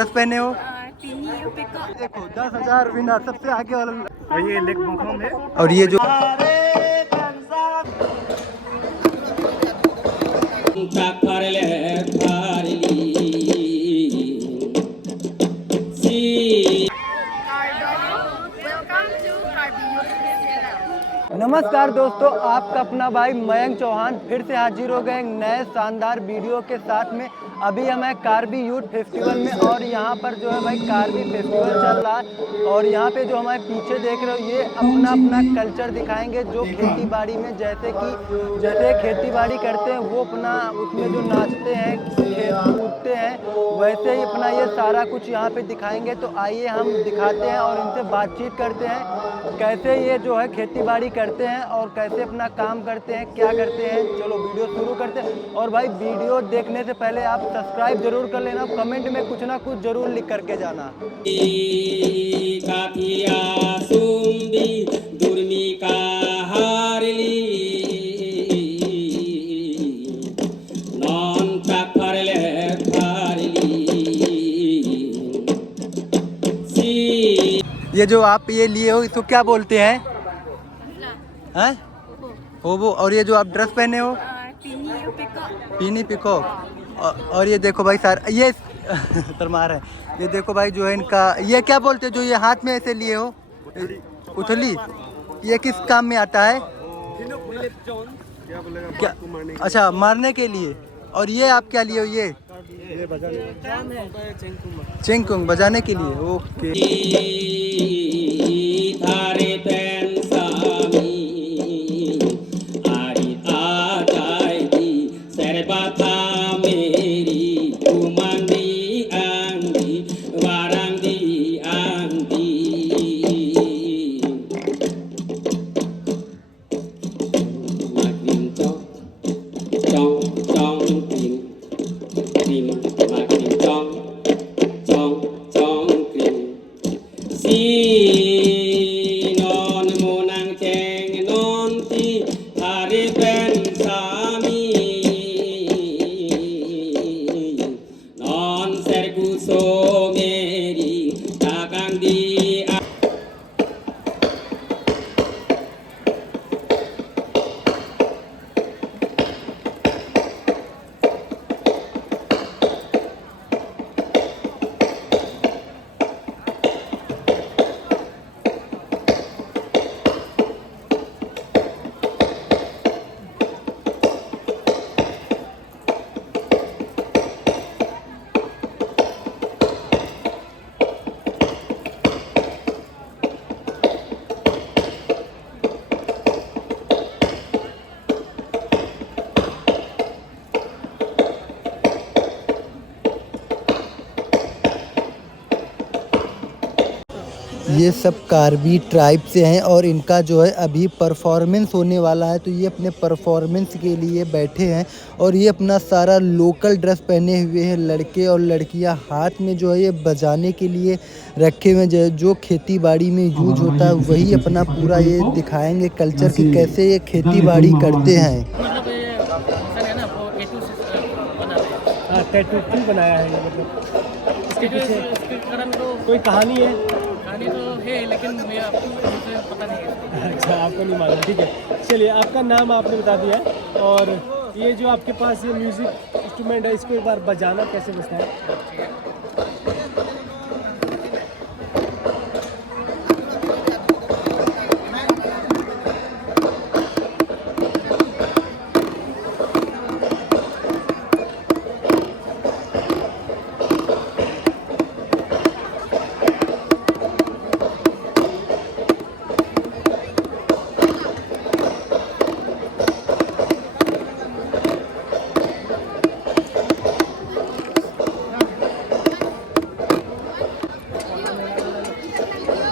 Dress पहने हो? देखो 10,000 विनर सबसे आगे वाला ये लेग मुखम है। और ये जो नमस्कार दोस्तों, आपका अपना भाई मयंक चौहान फिर से हाजिर हो गए एक नए शानदार वीडियो के साथ में। अभी हम हैं कार्बी यूथ फेस्टिवल में और यहाँ पर जो है भाई कार्बी फेस्टिवल चल रहा है और यहाँ पे जो हमारे पीछे देख रहे हो ये अपना अपना कल्चर दिखाएंगे जो खेती बाड़ी में जैसे खेती बाड़ी करते हैं वो अपना उसमें जो नाचते हैं कूदते हैं वैसे ही अपना ये सारा कुछ यहाँ पे दिखाएंगे। तो आइए हम दिखाते हैं और इनसे बातचीत करते हैं कैसे ये जो है खेती बाड़ी करते हैं और कैसे अपना काम करते हैं, क्या करते हैं। चलो वीडियो शुरू करते हैं। और भाई वीडियो देखने से पहले आप सब्सक्राइब जरूर कर लेना, कमेंट में कुछ ना कुछ जरूर लिख करके जाना। ये जो आप ये लिए हो इसको क्या बोलते हैं? हैं? होबो। और ये जो आप ड्रेस पहने हो? पीनी पिको। और ये देखो भाई सर ये तरमार है। ये देखो भाई जो है इनका ये क्या बोलते हैं जो ये हाथ में ऐसे लिए हो? उथली। ये किस काम में आता है? क्या? अच्छा मारने के लिए। और ये आप क्या लिए हो? ये चेंगकुंग बजाने के लिए। ओके। ये सब कार्बी ट्राइब से हैं और इनका जो है अभी परफॉर्मेंस होने वाला है। तो ये अपने परफॉर्मेंस के लिए बैठे हैं और ये अपना सारा लोकल ड्रेस पहने हुए हैं। लड़के और लड़कियां हाथ में जो है ये बजाने के लिए रखे हुए जो खेती बाड़ी में यूज होता है वही अपना पूरा ये दिखाएंगे कल्चर की कैसे ये खेती बाड़ी करते हैं। टैटू क्यों बनाया है ये? मतलब इसके पीछे कोई कहानी है? कहानी तो है लेकिन मुझे पता नहीं है। अच्छा, आपको नहीं मालूम। ठीक है, चलिए आपका नाम आपने बता दिया है और ये जो आपके पास ये म्यूज़िक इंस्ट्रूमेंट है इसको एक बार बजाना कैसे बजता है?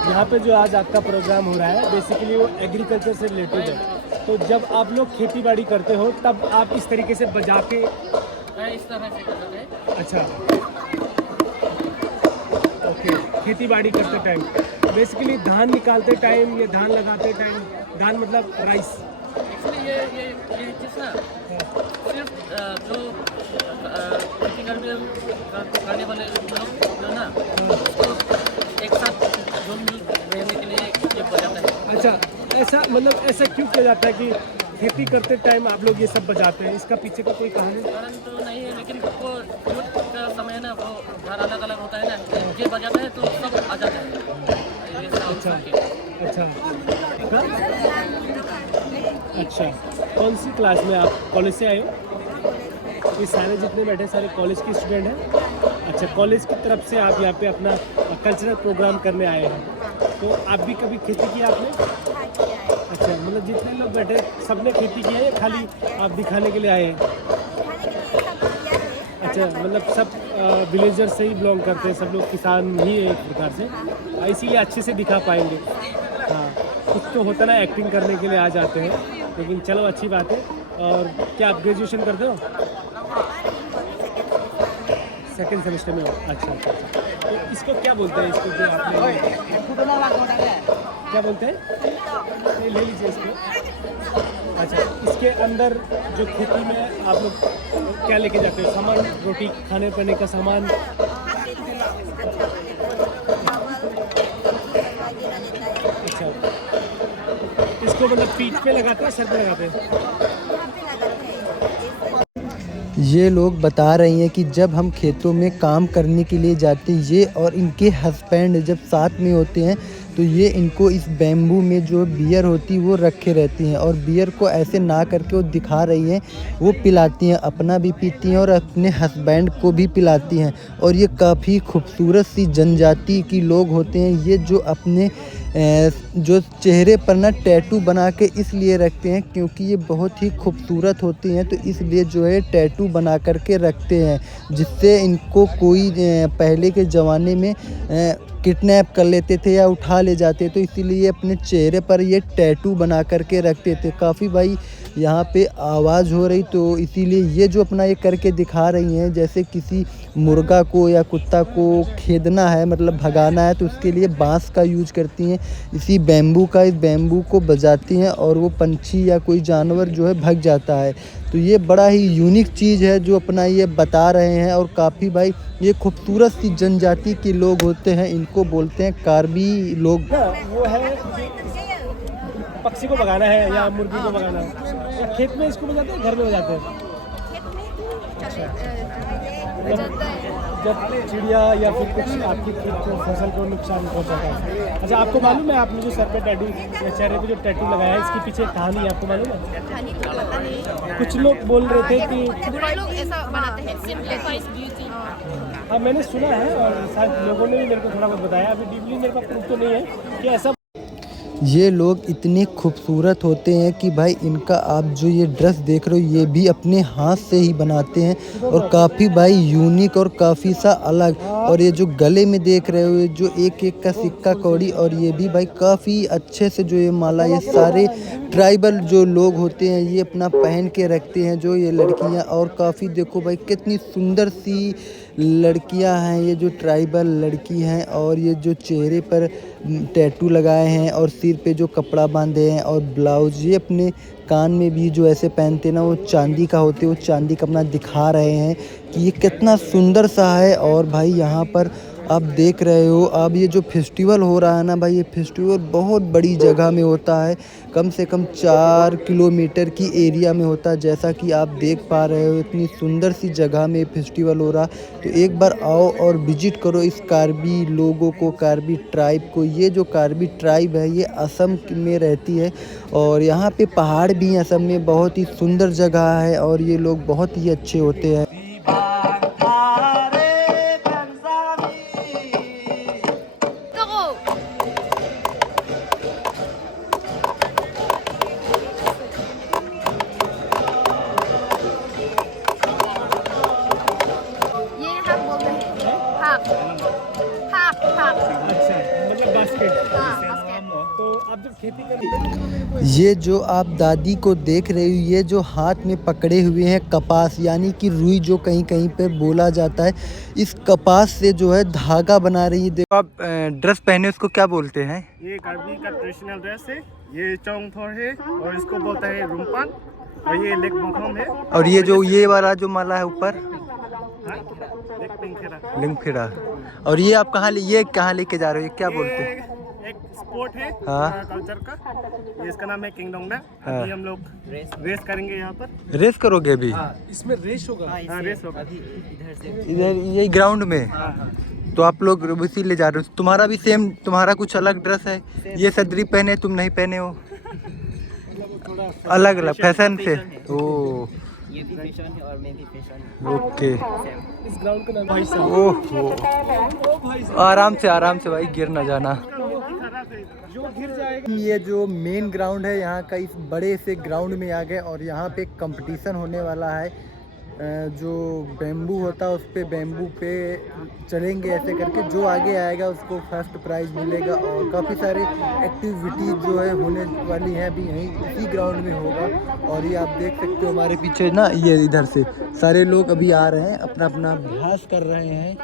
यहाँ पे जो आज आपका प्रोग्राम हो रहा है बेसिकली वो एग्रीकल्चर से रिलेटेड है। तो जब आप लोग खेती बाड़ी करते हो तब आप इस तरीके से बजा के इस तरह से करते हैं। अच्छा, ओके। खेती बाड़ी करते टाइम बेसिकली धान निकालते टाइम या धान लगाते टाइम, धान मतलब राइस, एक्चुअली ये चीज़ ना सिर्फ जो खेती करने वाले लोग जो ना उसको एक साथ जोड़ मिल रहने के लिए ये बजाते हैं। अच्छा, ऐसा मतलब ऐसा क्यों किया जाता है कि खेती करते टाइम आप लोग ये सब बजाते हैं? इसका पीछे का कोई कहानी? कारण तो नहीं है, लेकिन वो यूथ का समय है ना, वो घर अलग अलग होता है ना, ये बजाते हैं तो सब आ जाते हैं ये साउंड सुन के। अच्छा अच्छा, कौन सी क्लास में आप कॉलेज से आए हो? ये सारे जितने बैठे सारे कॉलेज के स्टूडेंट हैं? अच्छा, कॉलेज की तरफ से आप यहाँ पे अपना कल्चरल प्रोग्राम करने आए हैं, तो आप भी कभी खेती की आपने? अच्छा, मतलब जितने लोग बैठे सबने खेती की है या खाली आप दिखाने के लिए आए हैं? अच्छा, मतलब सब विलेजर से ही बिलोंग करते हैं, सब लोग किसान ही है एक प्रकार से, इसीलिए अच्छे से दिखा पाएंगे। हाँ, कुछ तो होता ना एक्टिंग करने के लिए आ जाते हैं, लेकिन चलो अच्छी बात है। और क्या आप ग्रेजुएशन करते हो? सेकेंड सेमेस्टर में हो? अच्छा अच्छा अच्छा, तो इसको क्या बोलते हैं? इसको जो आपने क्या बोलते हैं? ले लीजिए इसको। अच्छा, इसके अंदर जो खेती में आप लोग क्या लेके जाते हो सामान? रोटी खाने पीने का सामान? अच्छा, इसको मतलब पीठ पे लगाते हैं, सर पे लगाते हैं? ये लोग बता रही हैं कि जब हम खेतों में काम करने के लिए जाते हैं, ये और इनके हस्बैंड जब साथ में होते हैं तो ये इनको इस बैम्बू में जो बियर होती है वो रखे रहती हैं, और बियर को ऐसे ना करके वो दिखा रही हैं, वो पिलाती हैं, अपना भी पीती हैं और अपने हस्बैंड को भी पिलाती हैं। और ये काफ़ी खूबसूरत सी जनजाति की लोग होते हैं, ये जो अपने जो चेहरे पर ना टैटू बना के इसलिए रखते हैं क्योंकि ये बहुत ही खूबसूरत होती हैं, तो इसलिए जो है टैटू बना कर के रखते हैं, जिससे इनको कोई पहले के ज़माने में किडनैप कर लेते थे या उठा ले जाते, तो इसीलिए अपने चेहरे पर ये टैटू बना कर के रखते थे। काफ़ी भाई यहाँ पे आवाज़ हो रही, तो इसीलिए ये जो अपना ये करके दिखा रही हैं, जैसे किसी मुर्गा को या कुत्ता को खेदना है, मतलब भगाना है, तो उसके लिए बांस का यूज करती हैं, इसी बैम्बू का, इस बैम्बू को बजाती हैं और वो पंछी या कोई जानवर जो है भग जाता है। तो ये बड़ा ही यूनिक चीज़ है जो अपना ये बता रहे हैं। और काफ़ी भाई ये खूबसूरत सी जनजाति के लोग होते हैं, इनको बोलते हैं कार्बी लोग। वो है पक्षी को भगाना है या मुर्गी को भगाना है, या खेत में इसको बजाते हैं, घर में बजाते हैं? जब चिड़िया या फिर कुछ आपकी खेत को फसल को नुकसान पहुंचाता है। अच्छा, आपको मालूम है आपने जो सर पे टैटू या चेहरे पे जो टैटू लगाया है, इसके पीछे कहानी आपको मालूम है? कहानी तो पता नहीं। कुछ लोग बोल रहे थे कि बुरे लोग ऐसा बनाते हैं, सिंपलीफाइज ब्यूटी। हाँ, मैंने सुना है और शायद लोगों ने भी मेरे को थोड़ा बहुत बताया, अभी डीपली मेरे पास प्रूफ तो नहीं है कि ऐसा। ये लोग इतने खूबसूरत होते हैं कि भाई इनका आप जो ये ड्रेस देख रहे हो ये भी अपने हाथ से ही बनाते हैं, और काफ़ी भाई यूनिक और काफ़ी सा अलग। और ये जो गले में देख रहे हो जो एक एक का सिक्का कौड़ी, और ये भी भाई काफ़ी अच्छे से जो ये माला, ये सारे ट्राइबल जो लोग होते हैं ये अपना पहन के रखते हैं, जो ये लड़कियां। और काफ़ी देखो भाई कितनी सुंदर सी लड़कियां हैं, ये जो ट्राइबल लड़की हैं, और ये जो चेहरे पर टैटू लगाए हैं और सिर पे जो कपड़ा बांधे हैं और ब्लाउज, ये अपने कान में भी जो ऐसे पहनते ना वो चांदी का होते, वो चांदी का अपना दिखा रहे हैं कि ये कितना सुंदर सा है। और भाई यहाँ पर आप देख रहे हो, अब ये जो फेस्टिवल हो रहा है ना भाई, ये फेस्टिवल बहुत बड़ी जगह में होता है, कम से कम 4 किलोमीटर की एरिया में होता है। जैसा कि आप देख पा रहे हो इतनी सुंदर सी जगह में फेस्टिवल हो रहा, तो एक बार आओ और विजिट करो इस कार्बी लोगों को, कार्बी ट्राइब को। ये जो कार्बी ट्राइब है ये असम में रहती है, और यहाँ पे पहाड़ भी हैं असम में, बहुत ही सुंदर जगह है, और ये लोग बहुत ही अच्छे होते हैं। अच्छा, मतलब बास्केट। हाँ, बास्केट। तो आप जब खेती करते ये जो आप दादी को देख रहे हो, ये जो हाथ में पकड़े हुए हैं कपास यानी कि रुई, जो कहीं कहीं पे बोला जाता है, इस कपास से जो है धागा बना रही है। देखो आप ड्रेस पहने, उसको क्या बोलते हैं? ये कार्बी का ट्रेडिशनल ड्रेस है, ये चोंगथोर है और इसको बोलता है रुम्पान, और ये लेग बोखम है। और ये जो ये वाला जो माला है ऊपर, लेग पिंखेरा। लिंगफिरा। और ये आप ये कहाँ लेके जा रहे हो, ये क्या बोलते हैं? एक स्पोर्ट है हाँ। कल्चर का, ये इसका नाम है किंगडोंगना। हाँ। अभी हम लोग रेस करेंगे यहाँ पर। रेस करोगे अभी? इसमें रेस होगा। हाँ, रेस होगा इधर ये ग्राउंड में? हाँ। तो आप लोग उसी ले जा रहे हो? तुम्हारा भी सेम, तुम्हारा कुछ अलग ड्रेस है, ये सदरी पहने, तुम नहीं पहने हो? अलग अलग फैशन से। ओ ये भी फैशन है और मैं भी फैशन है। ओके। इस ग्राउंड का नाम भाई साहब। ओह, आराम से भाई, गिर ना जाना। जो गिर जाएगा। ये जो मेन ग्राउंड है यहाँ का, इस बड़े से ग्राउंड में आ गए और यहाँ पे कंपटीशन होने वाला है। जो बैम्बू होता है उस पे, बैम्बू पे चलेंगे ऐसे करके, जो आगे आएगा उसको फर्स्ट प्राइज़ मिलेगा। और काफ़ी सारे एक्टिविटी जो है होने वाली हैं अभी यहीं इसी ग्राउंड में होगा। और ये आप देख सकते हो हमारे पीछे ना, ये इधर से सारे लोग अभी आ रहे हैं, अपना अपना अभ्यास कर रहे हैं।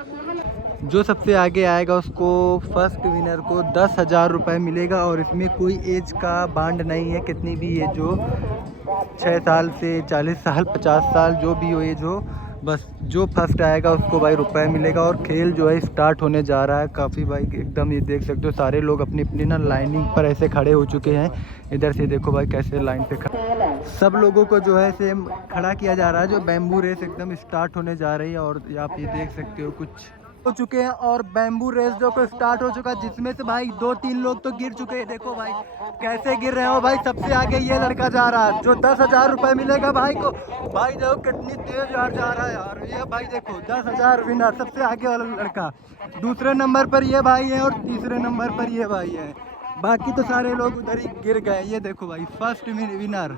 जो सबसे आगे आएगा उसको, फर्स्ट विनर को 10,000 रुपये मिलेगा। और इसमें कोई एज का बांड नहीं है, कितनी भी एज हो, 6 साल से 40 साल 50 साल जो भी हो एज हो, बस जो फर्स्ट आएगा उसको भाई रुपए मिलेगा। और खेल जो है स्टार्ट होने जा रहा है। काफ़ी भाई एकदम ये देख सकते हो, सारे लोग अपनी अपनी ना लाइनिंग पर ऐसे खड़े हो चुके हैं। इधर से देखो भाई कैसे लाइन पे खड़े, सब लोगों को जो है सेम खड़ा किया जा रहा है। जो बैम्बू रेस एकदम स्टार्ट होने जा रही है। और आप ये देख सकते हो कुछ हो चुके हैं और बैम्बू रेस जो को स्टार्ट हो चुका है, जिसमें से भाई 2-3 लोग तो गिर चुके हैं। देखो भाई कैसे गिर रहे हो भाई। सबसे आगे ये लड़का जा रहा है जो 10,000 रुपये मिलेगा भाई को। भाई देखो कितनी तेज यार जा रहा है यार ये भाई, देखो 10,000 विनर, सबसे आगे वाला लड़का। दूसरे नंबर पर ये भाई है और तीसरे नंबर पर ये भाई है। बाकी तो सारे लोग उधर ही गिर गए। ये देखो भाई फर्स्ट विनर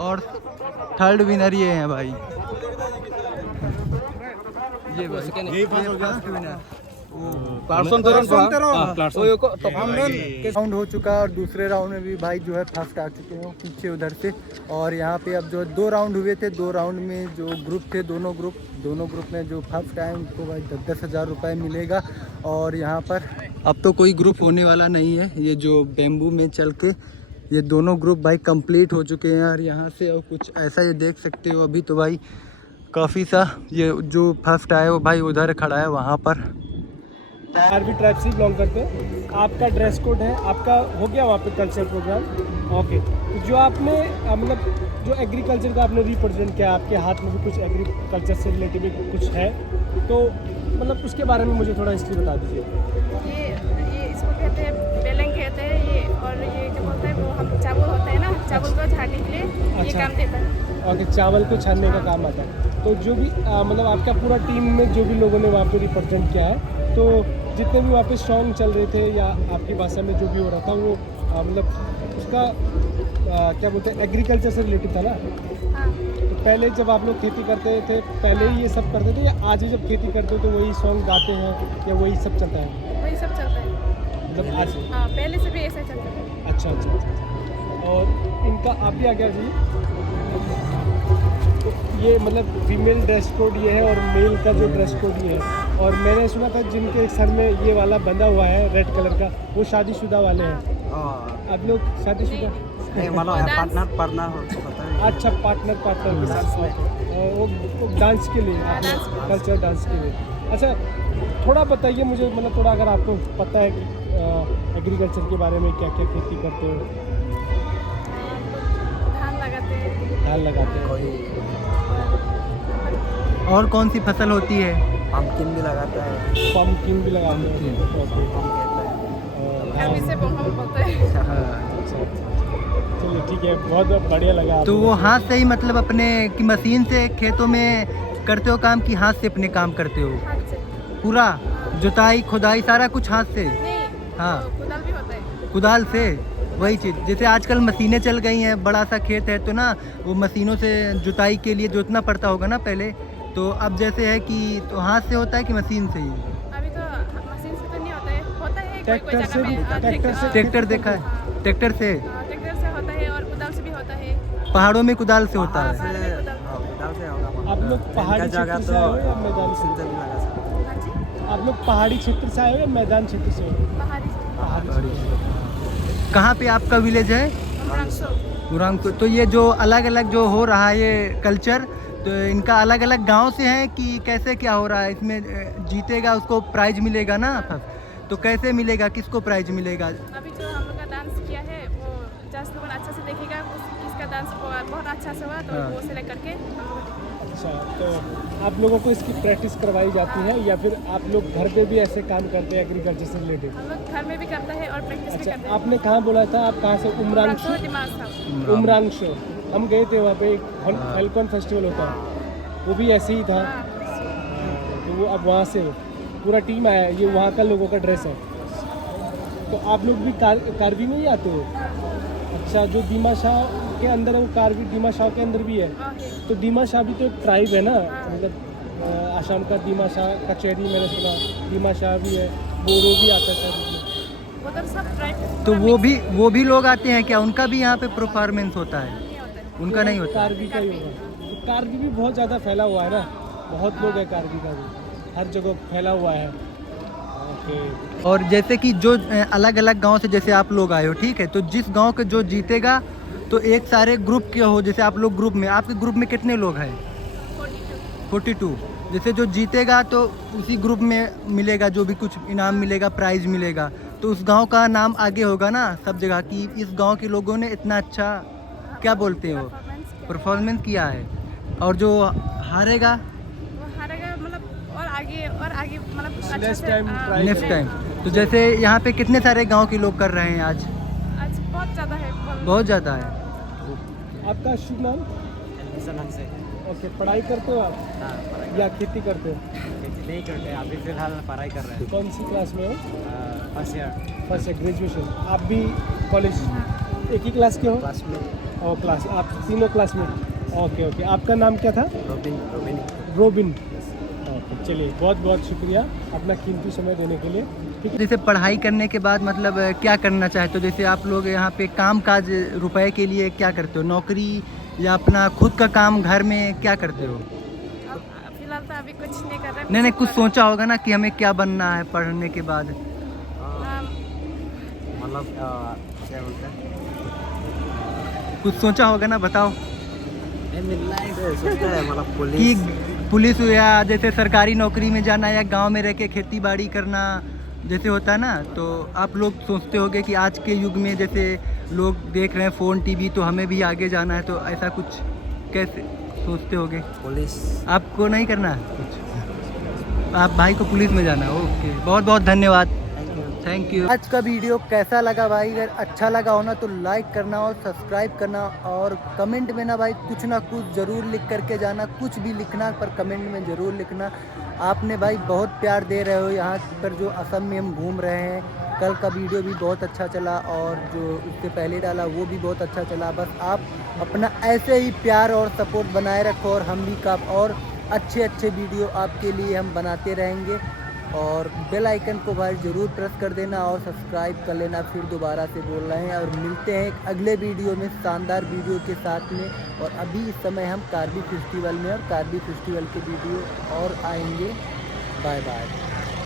और थर्ड विनर ये हैं भाई। ये फर्स्ट विनर राउंड हो चुका है। और दूसरे राउंड में भी भाई जो है फर्स्ट आ चुके हैं पीछे उधर से। और यहाँ पे अब जो 2 राउंड हुए थे, 2 राउंड में जो ग्रुप थे, दोनों ग्रुप में जो फर्स्ट आए उनको भाई 10,000 रुपये मिलेगा। और यहाँ पर अब तो कोई ग्रुप होने वाला नहीं है। ये जो बैम्बू में चल के ये दोनों ग्रुप भाई कंप्लीट हो चुके हैं। और यहाँ से और कुछ ऐसा ये देख सकते हो, अभी तो भाई काफ़ी सा ये जो फर्स्ट आया वो भाई उधर खड़ा है वहाँ पर। आरबी ट्राइब से बिलोंग करते हैं। आपका ड्रेस कोड है, आपका हो गया वहाँ पे कल्चर प्रोग्राम। ओके, तो जो आपने मतलब जो एग्रीकल्चर का आपने रिप्रेजेंट किया, आपके हाथ में भी कुछ एग्रीकल्चर से रिलेटेड कुछ है, तो मतलब उसके बारे में मुझे थोड़ा हिस्ट्री बता दीजिए। ये इसको कहते हैं बेलंग कहते हैं ये। और ये क्या बोलते हैं वो, हम चावल होता है ना, चावल को झाड़ने के लिए ये काम देता है। ओके, चावल को छानने का काम आता है। तो जो भी मतलब आपका पूरा टीम में जो भी लोगों ने वहाँ पे रिप्रेजेंट किया है, तो जितने भी वहाँ पे सॉन्ग चल रहे थे या आपकी भाषा में जो भी हो रहा था वो मतलब उसका क्या बोलते हैं एग्रीकल्चर से रिलेटेड था ना। हाँ। तो पहले जब आप लोग खेती करते थे, पहले ही ये सब करते थे या आज ही जब खेती करते हो तो वही सॉन्ग गाते हैं या वही सब चलता है? वही सब चलता है मतलब आज? हाँ, पहले से भी ऐसा चलता है। अच्छा। और इनका आप भी आ गया जी। तो ये मतलब फीमेल ड्रेस कोड ये है और मेल का जो ड्रेस कोड ये है। और मैंने सुना था जिनके सर में ये वाला बंधा हुआ है रेड कलर का, वो शादीशुदा वाले हैं। आप लोग शादीशुदा? अच्छा, पार्टनर के साथ वो डांस के लिए, कल्चर डांस के लिए। अच्छा, थोड़ा बताइए मुझे, मतलब थोड़ा अगर आपको पता है कि एग्रीकल्चर के बारे में क्या क्या खेती करते हो? धान लगाते हैं। और कौन सी फसल होती है? पम्पकिन भी लगाता है। पम्पकिन भी लगाते हैं। अभी से हम बोलते हैं। चलिए ठीक है, बहुत बढ़िया लगा। तो वो हाथ से ही मतलब अपने की मशीन से खेतों में करते हो काम, कि हाथ से अपने काम करते हो? हाथ से पूरा जुताई खुदाई सारा कुछ हाथ से? नहीं। हाँ, कुदाल भी होता है। कुदाल से? वही चीज़, जैसे आजकल मशीनें चल गई हैं, बड़ा सा खेत है तो ना वो मशीनों से जुताई के लिए जोतना पड़ता होगा ना पहले, तो अब जैसे है कि तो हाथ से होता है कि मशीन से ही? अभी तो मशीन से तो नहीं होता है, होता है कोई कोई ट्रैक्टर से जगह भी में ट्रैक्टर से ट्रैक्टर देखा है, ट्रैक्टर से ट्रैक्टर से होता है और कुदाल से भी होता है। पहाड़ों में कुदाल से होता है। पहाड़ में कुदाल। कुदाल से होगा। आप लोग पहाड़ी जगह क्षेत्र से आए हो या मैदान से? सिंचाई भी लगा सकते हाँ जी, आप लोग पहाड़ी क्षेत्र से आए हो या मैदान क्षेत्र से हो? पहाड़ी से। पहाड़ी क्षेत्र। कहाँ पे आपका विलेज है? मुरांगपुर। तो ये जो अलग अलग जो हो रहा है ये कल्चर, तो इनका अलग अलग गांव से है कि कैसे क्या हो रहा है? इसमें जीतेगा उसको प्राइज मिलेगा ना, तो कैसे मिलेगा, किसको प्राइज मिलेगा? अभी जो हम लोग का डांस किया है वो जज लोग अच्छा से देखेगा किसका डांस बहुत अच्छा से हुआ, तो हाँ। वो सिलेक्ट करके हम लोग अच्छा, तो आप लोगों को इसकी प्रैक्टिस करवाई जाती है या फिर आप लोग घर पे भी ऐसे काम करते हैं एग्रीकल्चर से रिलेटेड? हम लोग घर में भी करते हैं और प्रैक्टिस भी अच्छा, करते हैं। आपने कहाँ बोला था, आप कहाँ से? उमरांशु। दिमाग था। उमरांशु, हम गए थे वहाँ पे, एक फैल्कन फेस्टिवल होता है, वो भी ऐसे ही था। तो वो अब वहाँ से पूरा टीम आया है, ये वहाँ का लोगों का ड्रेस है। तो आप लोग भी कार्बी में ही आते हो? अच्छा, जो दीमाशाह के अंदर है वो कार्बी दीमाशाह के अंदर भी है। तो दीमाशाह भी तो एक ट्राइब है ना, मतलब आसाम का दीमाशाह, कचहरी मैंने सुना, दीमाशाह भी है, बोरो भी आता है सर। उधर सब ट्राइब। तो वो भी लोग आते हैं क्या? उनका भी यहाँ पे परफॉर्मेंस होता है? उनका नहीं होता। कार्बी का ही होगा। तो कार्बी भी बहुत ज़्यादा फैला हुआ है ना, बहुत लोग है कार्बी का भी, हर जगह फैला हुआ है। ओके। और जैसे कि जो अलग अलग गांव से जैसे आप लोग आए हो, ठीक है, तो जिस गांव के जो जीतेगा तो एक सारे ग्रुप के हो, जैसे आप लोग ग्रुप में, आपके ग्रुप में कितने लोग हैं? 42। जैसे जो जीतेगा तो उसी ग्रुप में मिलेगा, जो भी कुछ इनाम मिलेगा, प्राइज मिलेगा, तो उस गांव का नाम आगे होगा ना सब जगह कि इस गांव के लोगों ने इतना अच्छा, क्या बोलते हैं वो, परफॉर्मेंस किया है। और जो हारेगा वो हारेगा, मतलब और आगे मतलब अच्छा Next से time try नेक्स्ट टाइम। तो जैसे यहाँ पे कितने सारे गांव के लोग कर रहे हैं आज? आज बहुत ज़्यादा है। बहुत ज़्यादा है। आपका शुभ नाम? से। ओके, पढ़ाई करते हो आप हाँ, पढ़ाई या खेती करते हो? नहीं करते, अभी फिलहाल पढ़ाई कर रहे कौन सी क्लास में हो? हैं। फर्स्ट ईयर फर्स्ट है, ग्रेजुएशन। आप भी कॉलेज एक ही क्लास के हो? क्लास में। और क्लास, आप तीनों क्लास में? Okay okay. आपका नाम क्या था? रोबिन। रोबिन। ओके, चलिए, बहुत बहुत शुक्रिया अपना कीमती समय देने के लिए। ठीक है। जैसे पढ़ाई करने के बाद मतलब क्या करना चाहते हो? जैसे आप लोग यहाँ पे काम काज रुपए के लिए क्या करते हो? नौकरी या अपना खुद का काम घर में क्या करते हो? फिलहाल तो अभी कुछ नहीं कर रहे। नहीं, कुछ सोचा होगा ना कि हमें क्या बनना है पढ़ने के बाद? मतलब क्या बोलते हैं, कुछ सोचा होगा ना, बताओ। सोचते हैं मतलब कि पुलिस। पुलिस या जैसे सरकारी नौकरी में जाना या गांव में रह के खेती बाड़ी करना जैसे होता है ना, तो आप लोग सोचते होगे कि आज के युग में जैसे लोग देख रहे हैं फ़ोन टीवी, तो हमें भी आगे जाना है, तो ऐसा कुछ कैसे सोचते होगे? पुलिस। आपको नहीं करना है कुछ? आप भाई को पुलिस में जाना है। ओके, बहुत बहुत धन्यवाद, थैंक यू। आज का वीडियो कैसा लगा भाई? अगर अच्छा लगा हो ना तो लाइक करना और सब्सक्राइब करना, और कमेंट में ना भाई कुछ ना कुछ ज़रूर लिख करके जाना, कुछ भी लिखना पर कमेंट में ज़रूर लिखना। आपने भाई बहुत प्यार दे रहे हो यहाँ पर, जो असम में हम घूम रहे हैं। कल का वीडियो भी बहुत अच्छा चला और जो उससे पहले डाला वो भी बहुत अच्छा चला। बस आप अपना ऐसे ही प्यार और सपोर्ट बनाए रखो, और हम भी का और अच्छे वीडियो आपके लिए हम बनाते रहेंगे। और बेल आइकन को भाई ज़रूर प्रेस कर देना और सब्सक्राइब कर लेना। फिर दोबारा से बोल रहे हैं, और मिलते हैं एक अगले वीडियो में शानदार वीडियो के साथ में। और अभी इस समय हम कार्बी फेस्टिवल में, और कार्बी फेस्टिवल के वीडियो और आएंगे। Bye bye.